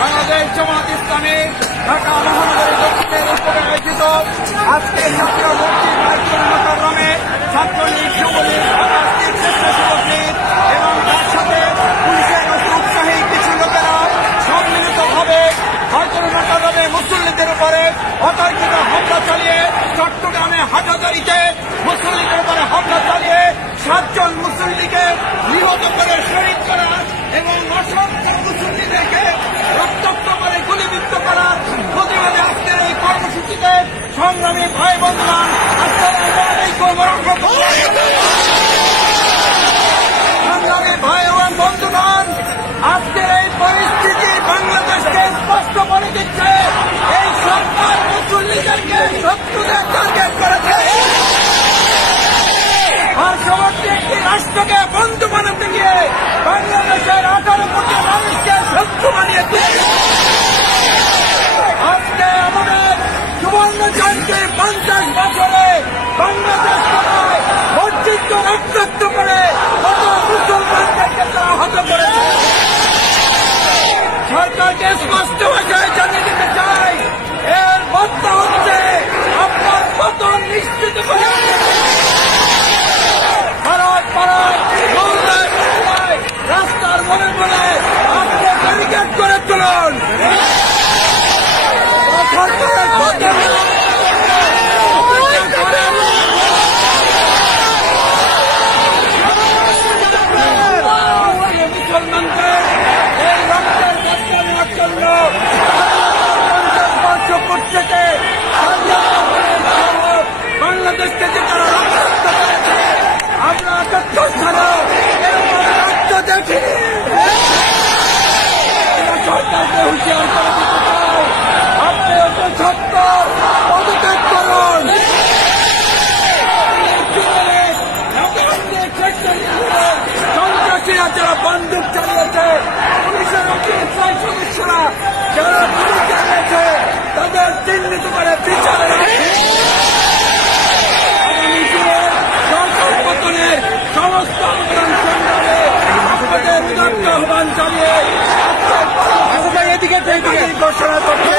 বাংলাদেশ জামাত ইসলামী ঢাকা মহানগরী দক্ষিণের উদ্যোগে আয়োজিত আজকের মুক্তিযুদ্ধে ছাত্রলীগ, যুবলীগ, রাজনীতির স্বেচ্ছাসেবকলীগ এবং তার সাথে পুলিশের কাছে উৎসাহী কিছু লোকেরা সম্মিলিতভাবে হাজার মুসল্লিদের উপরে অতর্কিত হামলা চালিয়ে চট্টগ্রামে হাজারীতে মুসল্লিদের উপরে হামলা চালিয়ে 7 জন মুসল্লিকে নিহত করে শহীদ করা এবং অসংখ্য মুসল্লিদেরকে রক্তাক্ত করে গুলিবিদ্ধ করার প্রতিবাদে আজকের এই কর্মসূচিতে সংগ্রামী ভাই বন্ধুগণ, সংগ্রামী ভাই এবং বন্ধুগণ, আজকের এই পরিস্থিতি বাংলাদেশকে স্পষ্ট করে দিচ্ছে এই সরকার মুসল্লিদেরকে শত্রুদের টার্গেট করেছে। পার্শ্ববর্তী একটি রাষ্ট্রকে বন্ধু বানাতে গিয়ে বাংলাদেশের 18 কোটি মানুষকে শত্রু বানিয়ে দিয়েছে। আজকে আমাদের সুবর্ণ জয়ন্তীর 50 বছরে বাংলাদেশ মসজিদ রক্তাক্ত করে কত মুসলমানদেরকে তারা হত করেছে। সরকারকে স্পষ্ট ভাষায় জানিয়ে দিতে চাই, এর বার্তা হচ্ছে আপনার পতন নিশ্চিত করে রাস্তার মনে মনে আপনি ব্যারিকেড করে তুলুন। মুসলমানদের এই রক্তের ব্যবসা নেওয়ার জন্য 50 বছর থেকে বাংলাদেশকে যে তারা রক্তাক্ত করেছে, আমরা 78 সালে এরকম রক্ত দেখিনি। সরকারকে হুঁশিয়ার করে দিতে চাই, আপনি ওকে সত্য পদত্যাগ করুন। সন্ত্রাসীরা যারা বন্দুক চালিয়েছে, পুলিশের অফিসার সদস্যরা যারা গুলি চালিয়েছে, তাদের চিহ্নিত করে বিচারে আগামী দিনে সরকার পতনের সমস্ত আন্দোলন সংগ্রামে আপনাদের উদাত্ত আহ্বান চালিয়ে এদিকে ঘোষণা করছে।